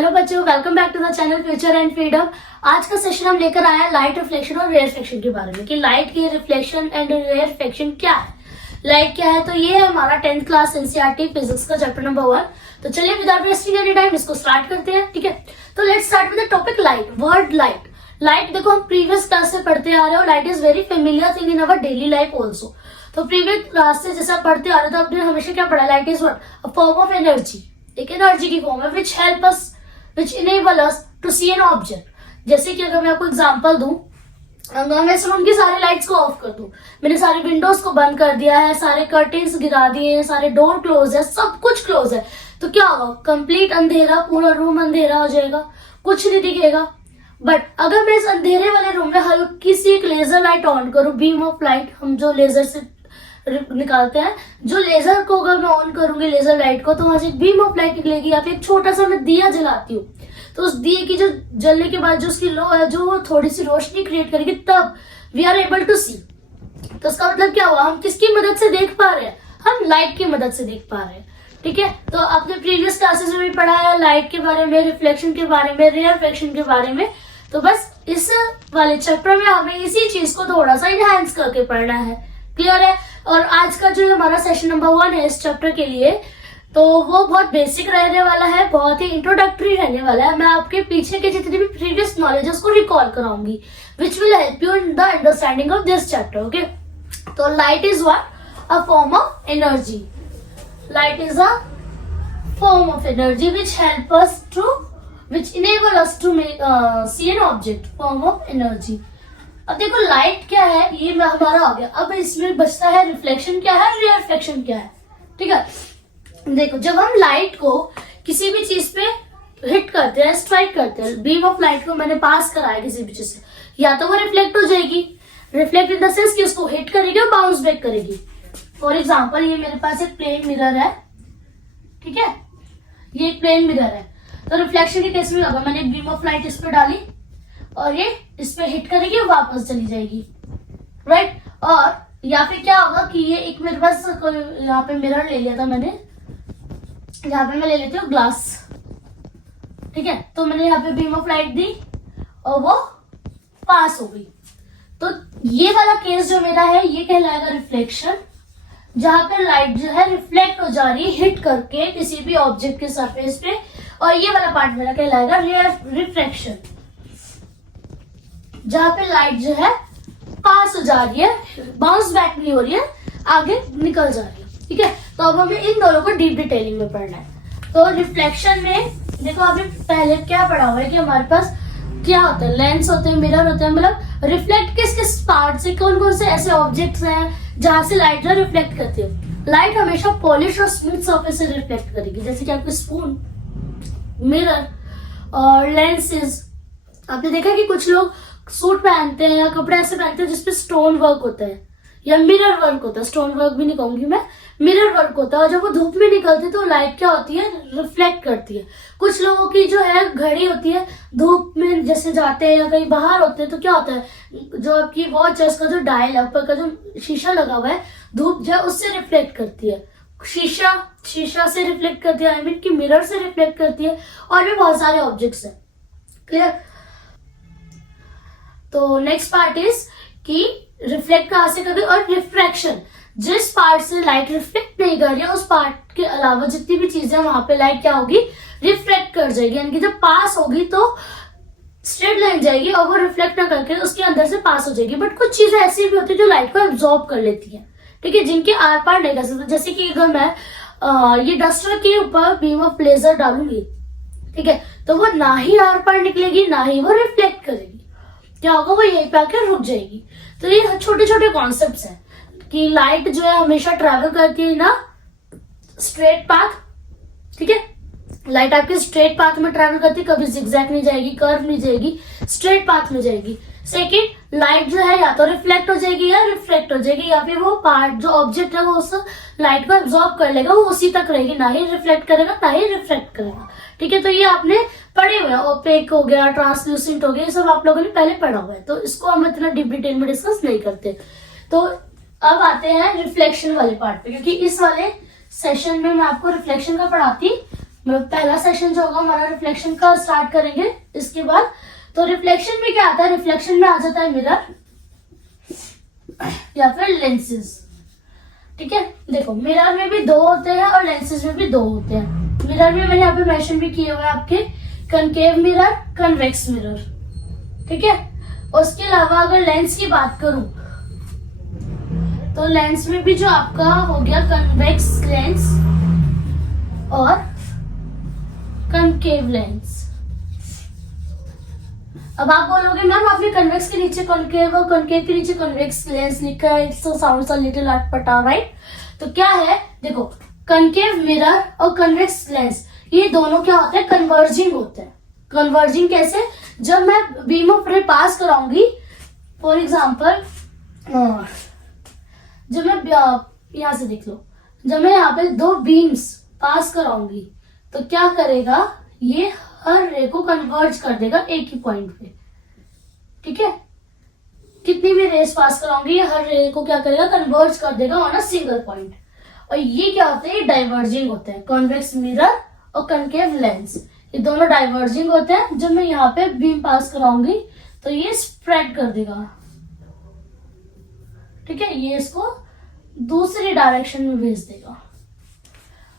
Hello बच्चों, welcome back to the channel future and freedom. आज का सेशन हम लेकर आए हैं लाइट रिफ्लेक्शन और रेयर रिफ्लेक्शन के बारे में कि लाइट की रिफ्लेक्शन एंड रेयर रिफ्लेक्शन क्या है, लाइट क्या है। तो ये है हमारा 10th क्लास एनसीईआरटी फिजिक्स का चैप्टर नंबर 1। तो चलिए विदाउट वेस्टिंग एनी टाइम इसको स्टार्ट करते हैं। ठीक है, तो let's start with the topic light. Word light. Light देखो हम प्रीवियस क्लास से पढ़ते आ रहे हो, light is very familiar thing in our daily life also. तो प्रीवियस क्लास से जैसा पढ़ते आ रहे थे आपने हमेशा क्या पढ़ा, light is what, a form of energy. एक एनर्जी की फॉर्म है which help us, which enable us to see an object. जैसे कि अगर मैं आपको एग्जांपल दूं, अगर मैं इस रूम की सारी लाइट्स को ऑफ कर दूं, मैंने सारी विंडोज को बंद कर दिया है, सारे कर्टेन्स गिरा दिए हैं, सारे डोर क्लोज है, सब कुछ क्लोज है, तो क्या होगा, कंप्लीट अंधेरा, पूरा रूम अंधेरा हो जाएगा, कुछ नहीं दिखेगा। बट अगर मैं इस अंधेरे वाले रूम में हल्की सी एक लेजर लाइट ऑन करूं, बीम ऑफ लाइट हम जो लेजर से निकालते हैं, जो लेजर को अगर मैं ऑन करूंगी लेजर लाइट को, तो वहां से एक बीम ऑफ लाइट निकलेगी। या फिर एक छोटा सा मैं दिया जलाती हूँ, तो उस दिए की जो जलने के बाद जो उसकी लो है, जो वो थोड़ी सी रोशनी क्रिएट करेगी, तब वी आर एबल टू सी। तो इसका मतलब क्या हुआ, हम किसकी मदद से देख पा रहे हैं, हम लाइट की मदद से देख पा रहे हैं। ठीक है, तो आपने प्रीवियस क्लासेस में भी पढ़ा है लाइट के बारे में, रिफ्लेक्शन के बारे में, रेयर रिफ्लेक्शन के बारे में। तो बस इस वाले चैप्टर में हमें इसी चीज को थोड़ा सा इनहेंस करके पढ़ना है। क्लियर है। और आज का जो हमारा सेशन नंबर 1 है इस चैप्टर के लिए, तो वो बहुत बेसिक रहने वाला है, बहुत ही इंट्रोडक्टरी रहने वाला है। मैं आपके पीछे के जितने भी प्रीवियस नॉलेज है उसको रिकॉल कराऊंगी, which will help you in the understanding of this chapter. Okay, तो light is what, a form of energy. Light is a form of energy which help us to, which enable us to see an object, form of energy. अब देखो light क्या है, ये हमारा हो गया। अब इसमें बचता है रिफ्लेक्शन क्या है, रेयर रिफ्लेक्शन क्या है। ठीक है, देखो जब हम लाइट को किसी भी चीज पे हिट करते हैं, स्ट्राइक करते हैं, बीम ऑफ लाइट को मैंने पास कराया किसी भी चीज से, या तो वो रिफ्लेक्ट हो जाएगी, रिफ्लेक्ट इन द सेंस कि उसको हिट करेगी और बाउंस बैक करेगी। फॉर एग्जाम्पल ये मेरे पास एक प्लेन मिरर है, ठीक है, ये एक प्लेन मिरर है। तो रिफ्लेक्शन के केस में होगा, मैंने बीम ऑफ लाइट इस पे डाली और ये इस पे हिट करेगी और वापस चली जाएगी, राइट। और या फिर क्या होगा कि ये एक मेरे पास यहाँ पे मिरर ले लिया था मैंने, यहाँ पे मैं ले लेती हूँ ग्लास, ठीक है। तो मैंने यहाँ पे बीम ऑफ लाइट दी और वो पास हो गई। तो ये वाला केस जो मेरा है ये कहलाएगा रिफ्लेक्शन, जहां पे लाइट जो है रिफ्लेक्ट हो जा रही है हिट करके किसी भी ऑब्जेक्ट के सरफेस पे। और ये वाला पार्ट मेरा कहलाएगा रिफ्रैक्शन, जहां पे लाइट जो है पास हो जा रही है, बाउंस बैक नहीं हो रही है, आगे निकल जा रही है। ठीक है, तो अब हमें इन दोनों को डीप डिटेलिंग में पढ़ना है। तो रिफ्लेक्शन में देखो आपने पहले क्या पढ़ा हुआ है कि हमारे पास क्या होता है, लेंस होते हैं, मिरर होते हैं, मतलब रिफ्लेक्ट किस किस पार्ट से, कौन कौन से ऐसे ऑब्जेक्ट्स हैं जहां से लाइट जो रिफ्लेक्ट करती है। लाइट हमेशा पॉलिश और स्मूथ सरफेस से रिफ्लेक्ट करेगी, जैसे कि आपके स्पून, मिरर और लेंसेज। आपने देखा कि कुछ लोग सूट पहनते हैं या कपड़े ऐसे पहनते हैं जिसपे स्टोन वर्क होता है या मिरर वर्क होता है, स्टोन वर्क भी नहीं कहूंगी मैं, मिरर वर्क होता है। और जब वो धूप में निकलती है तो लाइट क्या होती है, रिफ्लेक्ट करती है। कुछ लोगों की जो है घड़ी होती है, धूप में जैसे जाते हैं या कहीं बाहर होते हैं तो क्या होता है, जो आपकी वॉच है उसका जो डायल है, ऊपर का जो शीशा लगा हुआ है, धूप जो है उससे रिफ्लेक्ट करती है। शीशा से रिफ्लेक्ट करती है, आई मीन कि मिरर से रिफ्लेक्ट करती है, और भी बहुत सारे ऑब्जेक्ट्स हैं। क्लियर। तो नेक्स्ट पार्ट इज कि रिफ्लेक्ट कहां से करेगी, और रिफ्रैक्शन, जिस पार्ट से लाइट रिफ्लेक्ट नहीं कर रही है उस पार्ट के अलावा जितनी भी चीजें वहां पे लाइट क्या होगी, रिफ्लेक्ट कर जाएगी। यानी कि जब पास होगी तो स्ट्रेट लाइन जाएगी और वो रिफ्लेक्ट ना करके उसके अंदर से पास हो जाएगी। बट कुछ चीजें ऐसी भी होती है जो लाइट को एब्जॉर्ब कर लेती है, ठीक है, जिनके आर पार नहीं कर सकते। जैसे कि अगर मैं ये डस्टर के ऊपर बीम ऑफ लेजर डालूंगी, ठीक है, तो वो ना ही आर पार निकलेगी ना ही वो रिफ्लेक्ट करेगी, क्या होगा, वो यहीं पे आकर रुक जाएगी। तो ये छोटे छोटे कॉन्सेप्ट्स हैं कि लाइट जो है हमेशा ट्रैवल करती है ना स्ट्रेट पाथ, ठीक है, लाइट आपके स्ट्रेट पाथ में ट्रैवल करती है, कभी जिगजैग नहीं जाएगी, कर्व नहीं जाएगी, स्ट्रेट पाथ में जाएगी। सेकेंड, लाइट जो है या तो रिफ्लेक्ट हो जाएगी या रिफ्लेक्ट हो जाएगी, या फिर वो पार्ट जो ऑब्जेक्ट है वो उस लाइट को एब्जॉर्ब कर लेगा, वो उसी तक रहेगी, ना ही रिफ्लेक्ट करेगा ना ही रिफ्लेक्ट करेगा। ठीक है, तो ये आपने पढ़े हुए हैं, ओपेक हो गया, ट्रांसल्यूसेंट हो गया, ये सब आप लोगों ने पहले पढ़ा हुआ है, तो इसको हम इतना डीप डिटेल में डिस्कस नहीं करते। तो अब आते हैं रिफ्लेक्शन वाले पार्ट पे, क्योंकि इस वाले सेशन में मैं आपको रिफ्लेक्शन का पढ़ाती मतलब पहला सेशन जो होगा हमारा रिफ्लेक्शन का स्टार्ट करेंगे इसके बाद। तो रिफ्लेक्शन में क्या आता है, रिफ्लेक्शन में आ जाता है मिरर या फिर लेंसेज। ठीक है, देखो मिरर में भी दो होते हैं और लेंसेज में भी दो होते हैं। मिरर में मैंने यहाँ पे मेंशन भी किए हुए आपके कनकेव मिरर, कन्वेक्स मिरर। ठीक है, उसके अलावा अगर लेंस की बात करूं तो लेंस में भी जो आपका हो गया कन्वेक्स लेंस और कनकेव लेंस। अब आप बोलोगे मैम आपने कन्वेक्स के नीचे कॉनकेव और कॉनकेव के नीचे कन्वेक्स लेंस लिखा है, इट्स साउंड्स अ लिटिल अटपटा, राइट? तो क्या है, देखो कनकेव मिरर और कन्वेक्स लेंस ये दोनों क्या होते हैं, कन्वर्जिंग होते हैं। कन्वर्जिंग कैसे, जब मैं बीम ऑफ रे पास कराऊंगी, फॉर एग्जांपल जब मैं यहां से देख लो, जब मैं यहाँ पे दो बीम्स पास कराऊंगी तो क्या करेगा, ये हर रे को कन्वर्ज कर देगा एक ही पॉइंट पे। ठीक है, कितनी भी रेस पास कराऊंगी ये हर रे को क्या करेगा, कन्वर्ज कर देगा ऑन अ सिंगल पॉइंट। और ये क्या होते हैं, ये डाइवर्जिंग होते हैं। कॉन्वेक्स मिरर और कनकेव लेंस ये दोनों डाइवर्जिंग होते हैं। जब मैं यहाँ पे बीम पास कराऊंगी तो ये स्प्रेड कर देगा। ठीक है, ये इसको दूसरी डायरेक्शन में भेज देगा।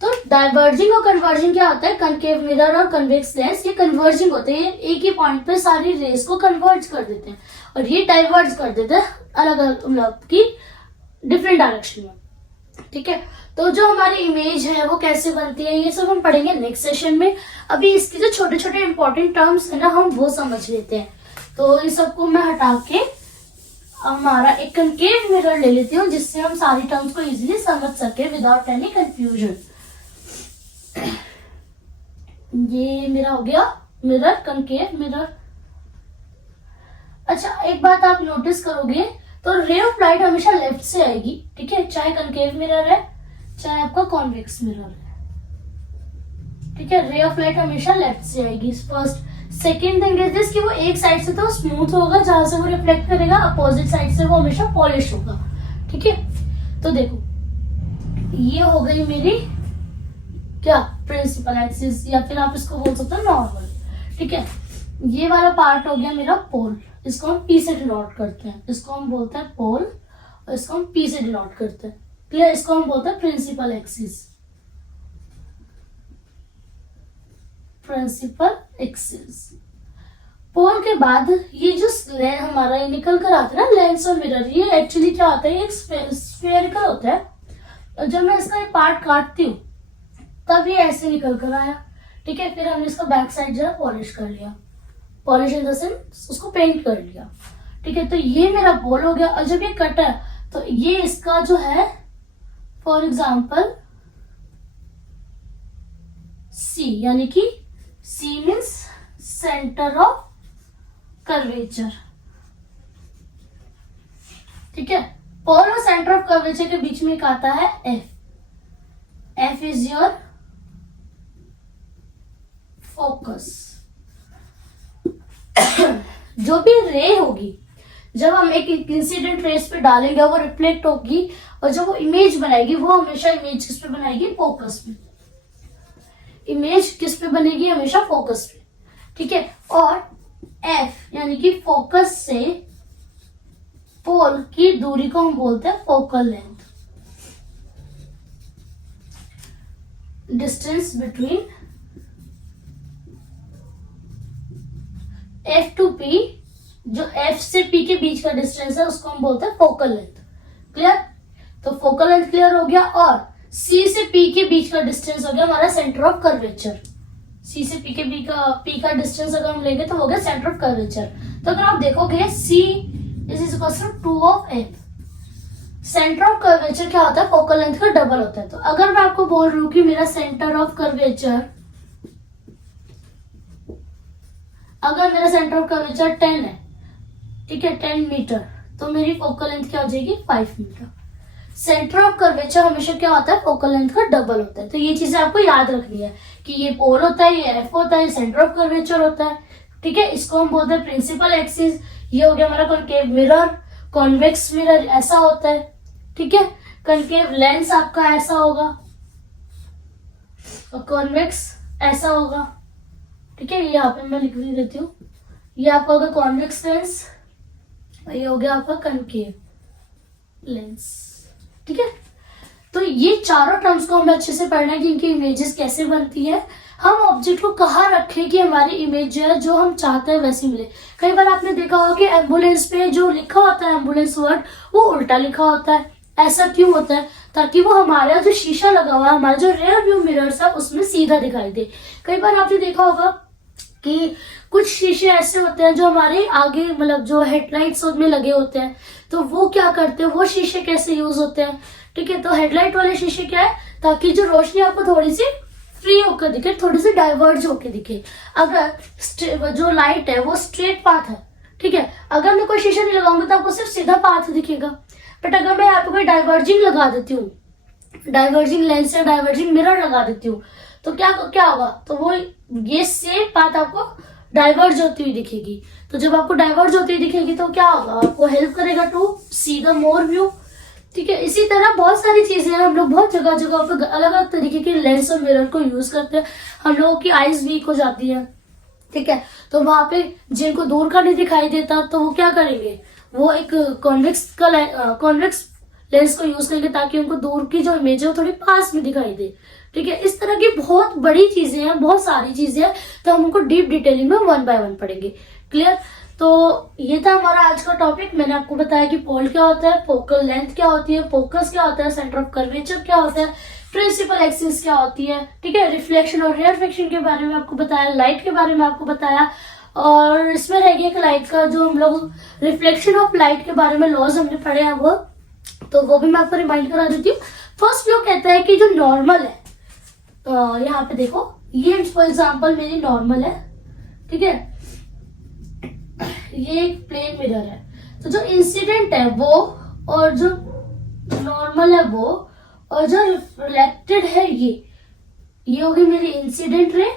तो डाइवर्जिंग और कन्वर्जिंग क्या होता है, कनकेव मिरर और कन्वेक्स लेंस ये कन्वर्जिंग होते हैं, एक ही पॉइंट पे सारी रेस को कन्वर्ज कर देते हैं। और ये डाइवर्ज कर देते हैं अलग अलग मतलब की डिफरेंट डायरेक्शन में। ठीक है, तो जो हमारी इमेज है वो कैसे बनती है ये सब हम पढ़ेंगे नेक्स्ट सेशन में। अभी इसके जो छोटे छोटे इंपॉर्टेंट टर्म्स है ना हम वो समझ लेते हैं। तो इस सबको मैं हटा के हमारा एक कनकेव मिरर ले लेती हूँ जिससे हम सारी टर्म्स को इजीली समझ सके विदाउट एनी कंफ्यूजन। ये मेरा हो गया मिरर, कनकेव मिरर। अच्छा, एक बात आप नोटिस करोगे तो रे ऑफ लाइट हमेशा लेफ्ट से आएगी। ठीक है, चाहे कनकेव मिरर है चाहे आपका कॉन्वेक्स मिरर है। ठीक है, रे ऑफ लाइट हमेशा लेफ्ट से आएगी first. Second thing is this कि वो एक साइड से तो स्मूथ होगा जहां से वो रिफ्लेक्ट करेगा, अपोजिट साइड से वो हमेशा पॉलिश होगा। ठीक है, तो देखो ये हो गई मेरी क्या, प्रिंसिपल एक्सिस या फिर आप इसको बोल सकते हो नॉर्मल। ठीक है, ये वाला पार्ट हो गया मेरा पोल, इसको हम पी से डिनोट करते हैं, इसको हम बोलते हैं पोल और इसको हम पी से डिनोट करते हैं। क्लियर, इसको हम बोलते हैं प्रिंसिपल एक्सिस। प्रिंसिपल एक्सिस पोल के बाद ये जो हमारा ये निकल कर आता है ना लेंस और मिरर, ये एक्चुअली क्या होता है, एक स्फेरिकल होता है। और जब मैं इसका एक पार्ट काटती हूँ तब ये ऐसे निकल कर आया। ठीक है, फिर हमने इसका बैक साइड जो है पॉलिश कर लिया, पॉलिश इन द सेंस उसको पेंट कर लिया। ठीक है, तो ये मेरा पोल हो गया। और जब ये कट है तो ये इसका जो है फॉर एग्जाम्पल सी, यानी कि C means centre of curvature. ठीक है, पोल और सेंटर ऑफ कर्वेचर के बीच में एक आता है F. F is your focus. जो भी रे होगी जब हम एक इंसिडेंट रेस पे डालेंगे वो रिफ्लेक्ट होगी और जब वो इमेज बनाएगी वो हमेशा इमेज किस पे बनाएगी, फोकस पे। इमेज किस पे बनेगी, हमेशा फोकस पे। ठीक है, और एफ यानी कि फोकस से पोल की दूरी को हम बोलते हैं focal length. Distance between F two P, जो एफ से पी के बीच का डिस्टेंस है उसको हम बोलते हैं फोकल लेंथ। क्लियर, तो फोकल लेंथ क्लियर हो गया। और सी से पी के बीच का डिस्टेंस हो गया हमारा सेंटर ऑफ कर्वेचर। सी से पी के पी का डिस्टेंस अगर हम लेंगे तो हो गया सेंटर ऑफ कर्वेचर। तो अगर आप देखोगे C is equal to 2 of F. Centre of curvature क्या होता है, फोकल लेंथ का डबल होता है। तो अगर मैं आपको बोल रही हूँ कि मेरा सेंटर ऑफ कर्वेचर, अगर मेरा सेंटर ऑफ कर्वेचर 10 है, ठीक है 10 मीटर, तो मेरी फोकल लेंथ क्या हो जाएगी 5 मीटर। सेंटर ऑफ कर्वेचर हमेशा क्या होता है, फोकल लेंथ का डबल होता है। तो ये चीजें आपको याद रखनी है कि ये पोल होता है, ये एफ होता है, सेंटर ऑफ कर्वेचर होता है। ठीक है, इसको हम बोलते हैं प्रिंसिपल एक्सिस। ये हो गया हमारा कॉनकेव मिरर। कॉन्वेक्स मिरर ऐसा होता है। ठीक है, कॉनकेव लेंस आपका ऐसा होगा और कॉन्वेक्स ऐसा होगा, ठीक है। ये यहाँ पे मैं लिख भी देती हूँ, ये आपका होगा कॉन्वेक्स लेंस, ये हो गया आपका कनकेव लेंस, ठीक है। तो ये चारों टर्म्स को हमें अच्छे से पढ़ना है कि इनकी इमेजेस कैसे बनती है, हम ऑब्जेक्ट को कहाँ रखें कि हमारी इमेज जो है जो हम चाहते हैं वैसी मिले। कई बार आपने देखा होगा कि एम्बुलेंस पे जो लिखा होता है एम्बुलेंस वर्ड वो उल्टा लिखा होता है। ऐसा क्यों होता है? ताकि वो हमारा जो शीशा लगा हुआ है, हमारा जो रेयर व्यू मिरर्स है उसमें सीधा दिखाई दे। कई बार आपने देखा होगा कि कुछ शीशे ऐसे होते हैं जो हमारे आगे मतलब जो हेडलाइट्स में लगे होते हैं, तो वो क्या करते हैं, वो शीशे कैसे यूज होते हैं, ठीक है। तो हेडलाइट वाले शीशे क्या है, ताकि जो रोशनी आपको थोड़ी सी फ्री होकर दिखे, थोड़ी सी डाइवर्ज होकर दिखे। अगर जो लाइट है वो स्ट्रेट पाथ है, ठीक है, अगर मैं कोई शीशा नहीं लगाऊंगी तो आपको सिर्फ सीधा पाथ दिखेगा। बट अगर मैं यहाँ पे कोई डाइवर्जिंग लगा देती हूँ, डाइवर्जिंग लेंस या डाइवर्जिंग मिरर लगा देती हूँ, तो क्या होगा, तो वो ये सेम पाथ आपको डाइवर्ज होती हुई दिखेगी। तो जब आपको डाइवर्ज होती हुई दिखेगी तो क्या होगा, आपको हेल्प करेगा to see the more view, ठीक है। इसी तरह बहुत सारी चीजें हैं, हम लोग बहुत जगह जगह पर अलग अलग तरीके के लेंस और मिरर को यूज करते हैं। हम लोगों की आईज वीक हो जाती है, ठीक है, तो वहां पे जिनको दूर का नहीं दिखाई देता तो वो क्या करेंगे, वो एक कॉन्वेक्स लेंस को यूज करेंगे ताकि उनको दूर की जो इमेज है वो थोड़ी पास में दिखाई दे, ठीक है। इस तरह की बहुत बड़ी चीजें हैं, बहुत सारी चीजें हैं, तो हम उनको डीप डिटेलिंग में 1 बाय 1 पढ़ेंगे। क्लियर? तो ये था हमारा आज का टॉपिक। मैंने आपको बताया कि पोल क्या होता है, फोकल लेंथ क्या होती है, फोकस क्या होता है, सेंटर ऑफ कर्वेचर क्या होता है, प्रिंसिपल एक्सिस क्या होती है, ठीक है, रिफ्लेक्शन और रेयरफेक्शन के बारे में आपको बताया, लाइट के बारे में आपको बताया, और इसमें रह गया एक लाइट का जो हम लोग रिफ्लेक्शन ऑफ लाइट के बारे में लॉज हमने पढ़े हैं वो, तो वो भी मैं आपको रिमाइंड करा देती हूँ। फर्स्ट लॉ कहता है कि जो नॉर्मल है, यहाँ पे देखो, ये फॉर एग्जाम्पल मेरी नॉर्मल है, ठीक है, ये एक प्लेन मिरर है, तो जो इंसिडेंट है वो, और जो नॉर्मल है वो, और जो रिफ्लेक्टेड है ये हो गई मेरी इंसिडेंट रे,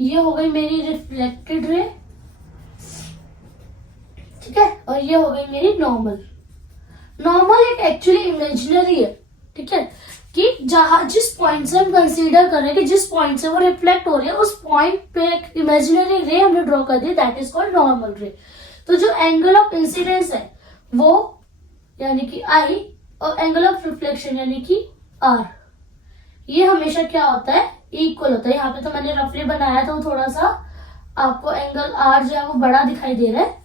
ये हो गई मेरी रिफ्लेक्टेड रे, ठीक है, और ये हो गई मेरी नॉर्मल। नॉर्मल एक एक्चुअली इमेजिनरी है, ठीक है, कि जहां जिस पॉइंट से हम कंसीडर कर रहे हैं कि जिस पॉइंट से वो रिफ्लेक्ट हो रही है उस पॉइंट पे एक इमेजिनरी रे हमने ड्रॉ कर दी, दैट इज कॉल्ड नॉर्मल रे। तो जो एंगल ऑफ इंसिडेंस है वो यानी कि आई, और एंगल ऑफ रिफ्लेक्शन यानी कि आर, ये हमेशा क्या होता है, इक्वल होता है। यहाँ पे तो मैंने रफली बनाया था, थोड़ा सा आपको एंगल आर जो है वो बड़ा दिखाई दे रहा है।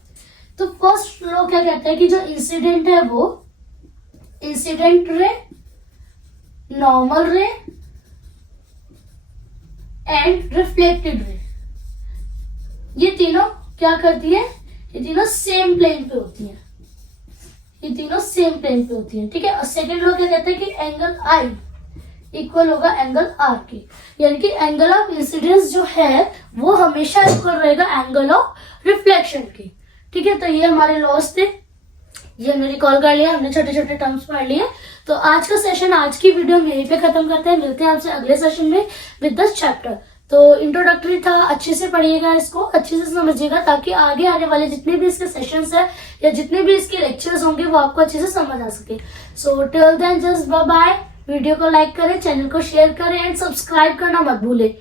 तो फर्स्ट लॉ क्या कहता है कि जो इंसिडेंट है वो इंसिडेंट रे, नॉर्मल रे एंड रिफ्लेक्टेड रे, ये तीनों क्या करती है, ये तीनों सेम प्लेन पे होती है, ये तीनों सेम प्लेन पे होती है, ठीक है। और सेकंड लॉ क्या कहते हैं कि एंगल आई इक्वल होगा एंगल आर के, यानी कि एंगल ऑफ इंसिडेंस जो है वो हमेशा इक्वल रहेगा एंगल ऑफ रिफ्लेक्शन के, ठीक है। तो ये हमारे लॉस थे, ये हमने रिकॉल कर लिया, हमने छोटे छोटे टर्म्स पढ़ लिए। तो आज का सेशन, आज की वीडियो हम यहीं पे खत्म करते हैं, मिलते हैं आपसे अगले सेशन में विद द चैप्टर। तो इंट्रोडक्टरी था, अच्छे से पढ़िएगा, इसको अच्छे से समझिएगा, ताकि आगे आने वाले जितने भी इसके सेशंस है या जितने भी इसके लेक्चर्स होंगे वो आपको अच्छे से समझ आ सके। So till then just bye bye. Video को लाइक करें, चैनल को शेयर करें एंड सब्सक्राइब करना मत भूलें।